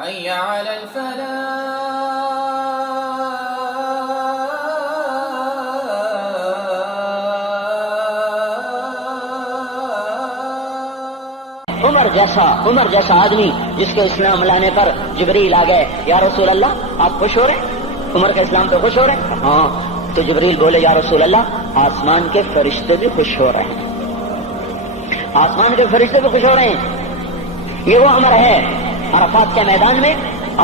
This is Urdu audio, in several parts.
حي على الفلاح. عمر جیسا آدمی جس کے اسلام لانے پر جبریل آ گئے، یا رسول اللہ آپ خوش ہو رہے ہیں؟ عمر کے اسلام پہ خوش ہو رہے ہیں؟ ہاں. تو جبریل بولے یا رسول اللہ آسمان کے فرشتے بھی خوش ہو رہے ہیں، آسمان کے فرشتے بھی خوش ہو رہے ہیں. یہ وہ عمر ہے. عرفات کے میدان میں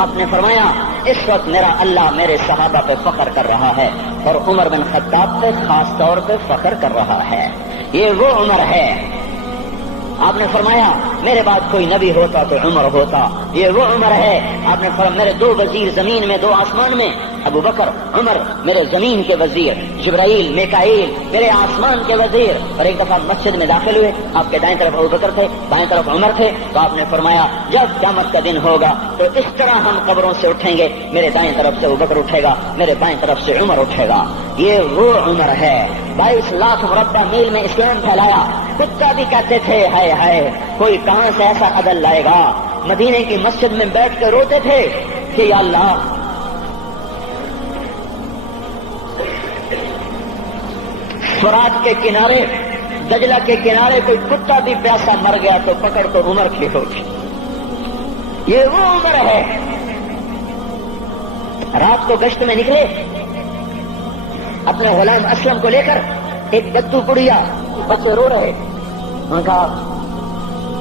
آپ نے فرمایا اس وقت میرا اللہ میرے صحابہ پہ فخر کر رہا ہے، اور عمر بن خطاب پہ خاص طور پہ فخر کر رہا ہے. یہ وہ عمر ہے. آپ نے فرمایا میرے بعد کوئی نبی ہوتا تو عمر ہوتا. یہ وہ عمر ہے. آپ نے فرمایا میرے دو وزیر زمین میں، دو آسمان میں، ابو بکر عمر میرے زمین کے وزیر، جبرائیل میکائیل میرے آسمان کے وزیر. اور ایک دفعہ مسجد میں داخل ہوئے، آپ کے دائیں طرف ابو بکر تھے، بائیں طرف عمر تھے. تو آپ نے فرمایا جب قیامت کا دن ہوگا تو اس طرح ہم قبروں سے اٹھیں گے، میرے دائیں طرف سے ابو بکر اٹھے گا، میرے بائیں طرف سے عمر اٹھے گا. یہ وہ عمر ہے. 22 لاکھ مربع میل میں اسلام پھیلایا. کتا بھی کہتے تھے ہائے ہائے کوئی کہاں سے ایسا عدل لائے گا. مدینے کی مسجد میں بیٹھ کے روتے تھے کہ یا اللہ فرات کے کنارے، دجلہ کے کنارے کوئی کتا بھی پیاسا مر گیا تو پکڑ تو عمر کی ہوگی. یہ وہ عمر ہے. رات کو گشت میں نکلے اپنے غلام اسلم کو لے کر. ایک بدو بڑھیا، بچے رو رہے. ان کا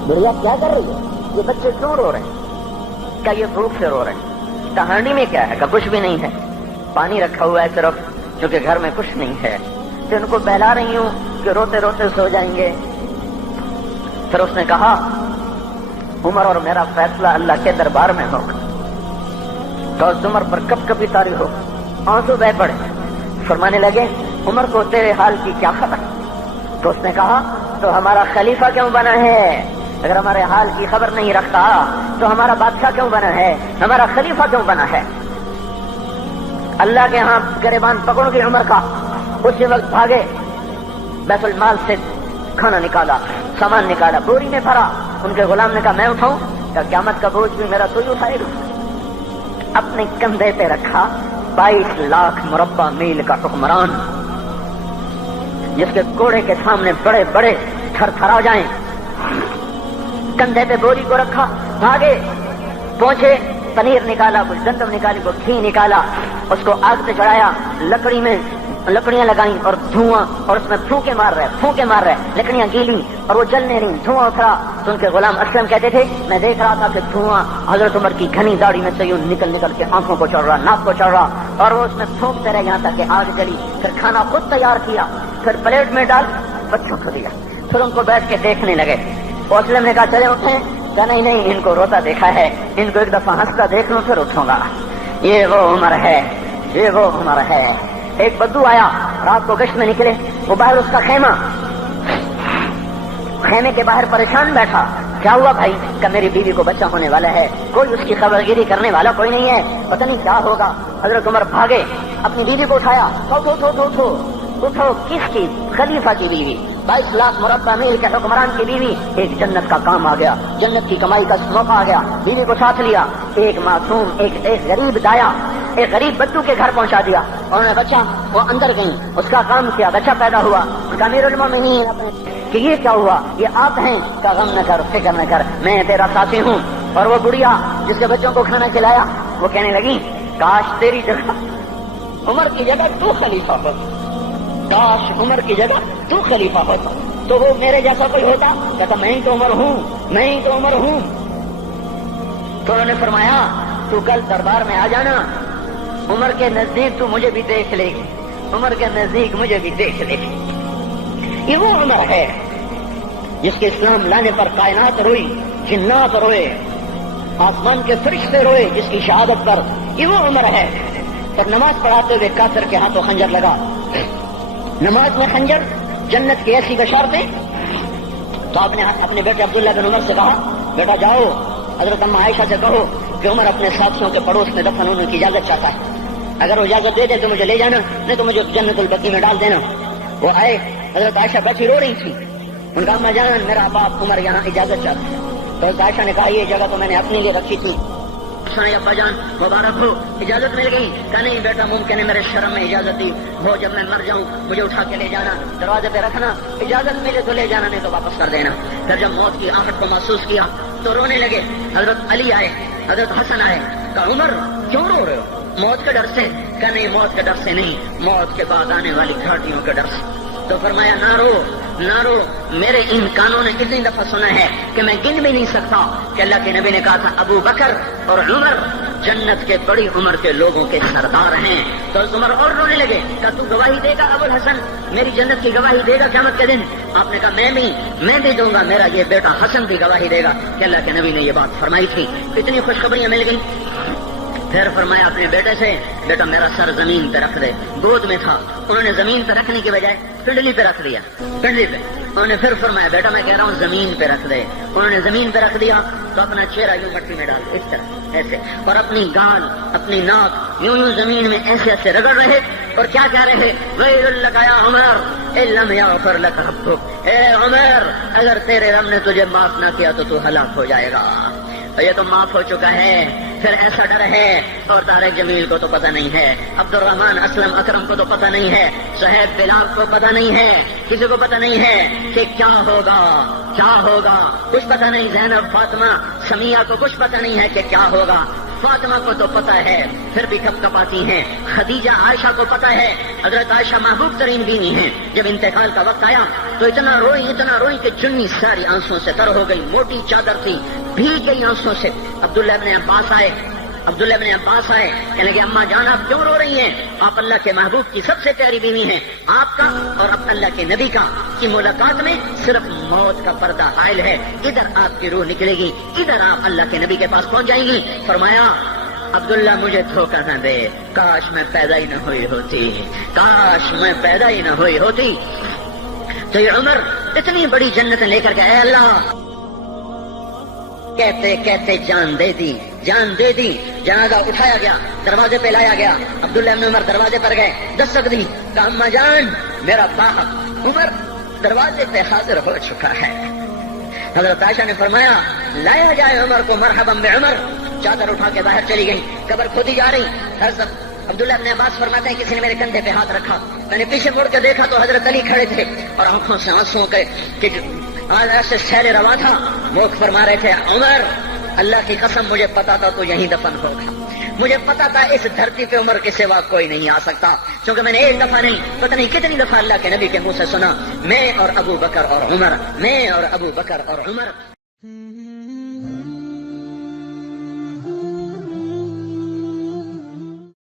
بڑھیا کیا کر رہی ہے؟ یہ بچے کیوں رو رہے ہیں؟ کیا یہ بھوک سے رو رہے ہیں؟ کہانی میں کیا ہے؟ کہ کچھ بھی نہیں ہے، پانی رکھا ہوا ہے صرف، کیونکہ گھر میں کچھ نہیں ہے. تو ان کو بہلا رہی ہوں کہ روتے روتے سو جائیں گے. پھر اس نے کہا عمر اور میرا فیصلہ اللہ کے دربار میں ہوگا. تو عمر پر کب کبھی تاری ہو، آنسو بہ پڑے. فرمانے لگے عمر کو تیرے حال کی کیا خبر؟ تو اس نے کہا تو ہمارا خلیفہ کیوں بنا ہے؟ اگر ہمارے حال کی خبر نہیں رکھتا تو ہمارا بادشاہ کیوں بنا ہے؟ ہمارا خلیفہ کیوں بنا ہے؟ اللہ کے ہاں گریبان پکڑ کے عمر کا. اسی وقت بھاگے، بیت المال سے کھانا نکالا، سامان نکالا، بوری میں بھرا. ان کے غلام نے کہا میں اٹھاؤں؟ کہ قیامت کا بوجھ بھی میرا تو ہی اٹھائے گا. اپنے کندھے پہ رکھا. 22 لاکھ مربع میل کا حکمران، جس کے گھوڑے کے سامنے بڑے بڑے تھر تھرا جائیں. کندھے پہ بوری کو رکھا، بھاگے، پہنچے، پنیر نکالا، کچھ گندم نکالی، کچھ گھی نکالا، اس کو آگ پہ چڑھایا. لکڑی میں لکڑیاں لگائیں اور دھواں، اور اس میں پھونکے مار رہے، لکڑیاں گیلی اور وہ جلنے رہی، دھواں اترا. تو ان کے غلام اسلم کہتے تھے میں دیکھ رہا تھا کہ دھواں حضرت عمر کی گھنی داڑھی میں سے یوں نکل کے آنکھوں کو چڑھ رہا، ناک کو چڑھ رہا، اور وہ اس میں پھونکتے رہے یہاں تک کہ آگ جلی. پھر کھانا خود تیار کیا، پھر پلیٹ میں ڈال بچوں کو دیا. پھر ان کو بیٹھ کے دیکھنے لگے. اسلم نے کہا چلے اٹھیں؟ کہا نہیں، ان کو روتا دیکھا ہے، ان کو ایک دفعہ ہنستا دیکھ لوں پھر اٹھوں گا. یہ وہ عمر ہے، یہ وہ عمر ہے. ایک بدو آیا، رات کو گشت میں نکلے. وہ باہر اس کا خیمے کے باہر پریشان بیٹھا. کیا ہوا بھائی؟ کہ میری بیوی کو بچہ ہونے والا ہے، کوئی اس کی خبر گیری کرنے والا کوئی نہیں ہے، پتہ نہیں کیا ہوگا. حضرت عمر بھاگے، اپنی بیوی کو اٹھایا. اٹھو کس کی؟ خلیفہ کی بیوی، 22 لاکھ مربع میل کے حکمران کی بیوی. ایک جنت کا کام آ گیا، جنت کی کمائی کا موقع آ گیا. بیوی کو ساتھ لیا، ایک معصوم، ایک غریب دایا، ایک غریب بدو کے گھر پہنچا دیا. اور انہیں بچہ، وہ اندر گئی، اس کا کام کیا، بچہ پیدا ہوا. ان کا امیر المومنین کہ یہ کیا ہوا؟ یہ آپ ہیں؟ کا غم نہ کر، فکر نہ کر، میں تیرا ساتھی ہوں. اور وہ بڑھیا جس کے بچوں کو کھانا کھلایا، وہ کہنے لگی کاش تیری جگہ عمر کی جگہ تو خلیفہ ہوتا، کاش عمر کی جگہ تو خلیفہ ہوتا تو وہ میرے جیسا کوئی ہوتا. کہتا میں ہی تو عمر ہوں. تو انہوں نے فرمایا تو کل دربار میں آ جانا، عمر کے نزدیک تو مجھے بھی دیکھ لے گی، عمر کے نزدیک مجھے بھی دیکھ لے گی. یہ وہ عمر ہے جس کے اسلام لانے پر کائنات روئی، جنات روئے، آسمان کے فرشتے روئے جس کی شہادت پر. یہ وہ عمر ہے. پر نماز پڑھاتے ہوئے کافر کے ہاتھوں خنجر لگا. نماز میں خنجر جنت کی ایسی بشارتیں. تو آپ نے اپنے بیٹے عبداللہ بن عمر سے کہا بیٹا جاؤ حضرت اماں عائشہ سے کہو کہ عمر اپنے ساتھیوں کے پڑوس میں دفن ہونے کی اجازت چاہتا ہے، اگر وہ اجازت دے دے تو مجھے لے جانا، نہیں تو مجھے جنت البقیع میں ڈال دینا. وہ آئے، حضرت عائشہ بیٹھی رو رہی تھی. ان کا اما جان میرا باپ عمر یہاں اجازت چاہتا ہے. تو حضرت عائشہ نے کہا یہ جگہ تو میں نے اپنے لیے رکھی تھی، سنا ابا جان مبارک ہو, اجازت مل گئی. کہا نہیں بیٹا ممکن ہے میرے شرم میں اجازت دی ہو, جب میں مر جاؤں مجھے اٹھا کے لے جانا, دروازے پہ رکھنا, اجازت ملے تو لے جانا نہیں تو واپس کر دینا. پھر جب موت کی آہٹ کو محسوس کیا تو رونے لگے. حضرت علی آئے, حضرت حسن آئے. کہا عمر کیوں رو رہے ہو؟ موت کے ڈر سے. کہا نہیں موت کے ڈر سے نہیں, موت کے بعد آنے والی گھاٹیوں کے ڈر سے. تو فرمایا نہ رو نہ رو, میرے ان کانوں نے کتنی دفعہ سنا ہے کہ میں گن بھی نہیں سکتا کہ اللہ کے نبی نے کہا تھا ابو بکر اور عمر جنت کے بڑی عمر کے لوگوں کے سردار ہیں. تو عمر اور رونے لگے. کہا تو گواہی دے گا ابو الحسن, میری جنت کی گواہی دے گا قیامت کے دن؟ آپ نے کہا میں بھی دوں گا, میرا یہ بیٹا حسن بھی گواہی دے گا کہ اللہ کے نبی نے یہ بات فرمائی تھی. کتنی خوشخبریاں مل گئی. پھر فرمایا اپنے بیٹے سے بیٹا میرا سر زمین پہ رکھ دے. گود میں تھا, انہوں نے زمین پہ رکھنے کی بجائے پنڈلی پہ رکھ دیا, پنڈلی پہ. انہوں نے پھر فرمایا بیٹا میں کہہ رہا ہوں زمین پہ رکھ دے. انہوں نے زمین پہ رکھ دیا تو اپنا چہرہ یوں مٹی میں ڈال اس طرح ایسے, اور اپنی گال اپنی ناک یوں زمین میں ایسے ایسے رگڑ رہے اور کیا کہہ رہے, ویل لک یا عمر ان لم یغفر لک ربک, اے عمر اگر تیرے رب نے تجھے معاف نہ کیا تو تو ہلاک ہو جائے گا. یہ تو معاف ہو چکا ہے, پھر ایسا ڈر ہے. اور طارق جمیل کو تو پتہ نہیں ہے, عبد الرحمن اسلم اکرم کو تو پتہ نہیں ہے, صہیب بلال کو پتہ نہیں ہے, کسی کو پتہ نہیں ہے کہ کیا ہوگا کیا ہوگا, کچھ پتہ نہیں. زینب فاطمہ سمیہ کو کچھ پتہ نہیں ہے کہ کیا ہوگا. فاطمہ کو تو پتہ ہے پھر بھی کب کپاتی ہیں. خدیجہ عائشہ کو پتہ ہے, حضرت عائشہ محبوب ترین بیوی ہیں. جب انتقال کا وقت آیا تو اتنا روئی کہ چنی ساری آنسوں سے تر ہو گئی, موٹی چادر تھی بھیگ گئی آنسوں سے. عبداللہ ابن عباس آئے کہنے لگے اماں جان آپ کیوں رو رہی ہیں؟ آپ اللہ کے محبوب کی سب سے پیاری بیوی ہیں. آپ کا اور اللہ کے نبی کا کی ملاقات میں صرف موت کا پردہ حائل ہے. ادھر آپ کی روح نکلے گی, ادھر آپ اللہ کے نبی کے پاس پہنچ جائیں گی. فرمایا عبداللہ مجھے دھوکہ نہ دے, کاش میں پیدا ہی نہ ہوئی ہوتی, کاش میں پیدا ہی نہ ہوئی ہوتی. تو یہ عمر اتنی بڑی جنت لے کر کے اے اللہ کہتے کہتے جان دے دی. جنازہ اٹھایا گیا, دروازے پہ لایا گیا. عبداللہ ابن عمر دروازے پر گئے, دستک دی. کہا اماں جان میرا باپ عمر دروازے پہ حاضر ہو چکا ہے. حضرت عائشہ نے فرمایا لایا جائے عمر کو, مرحبا بعمر. چادر اٹھا کے باہر چلی گئی, قبر کھودی جا رہی. حضرت عبداللہ ابن عباس فرماتے ہیں کسی نے میرے کندھے پہ ہاتھ رکھا, میں نے پیچھے مڑ کے دیکھا تو حضرت علی کھڑے تھے اور آنکھوں سے آنسوں کے ایسے سیل روا تھا. وہ فرما رہے تھے عمر اللہ کی قسم مجھے پتا تھا تو یہیں دفن ہوگا, مجھے پتا تھا اس دھرتی پہ عمر کے سوا کوئی نہیں آ سکتا, کیونکہ میں نے ایک دفعہ نہیں پتہ نہیں کتنی دفعہ اللہ کے نبی کے منہ سے سنا میں اور ابو بکر اور عمر, میں اور ابو بکر اور عمر.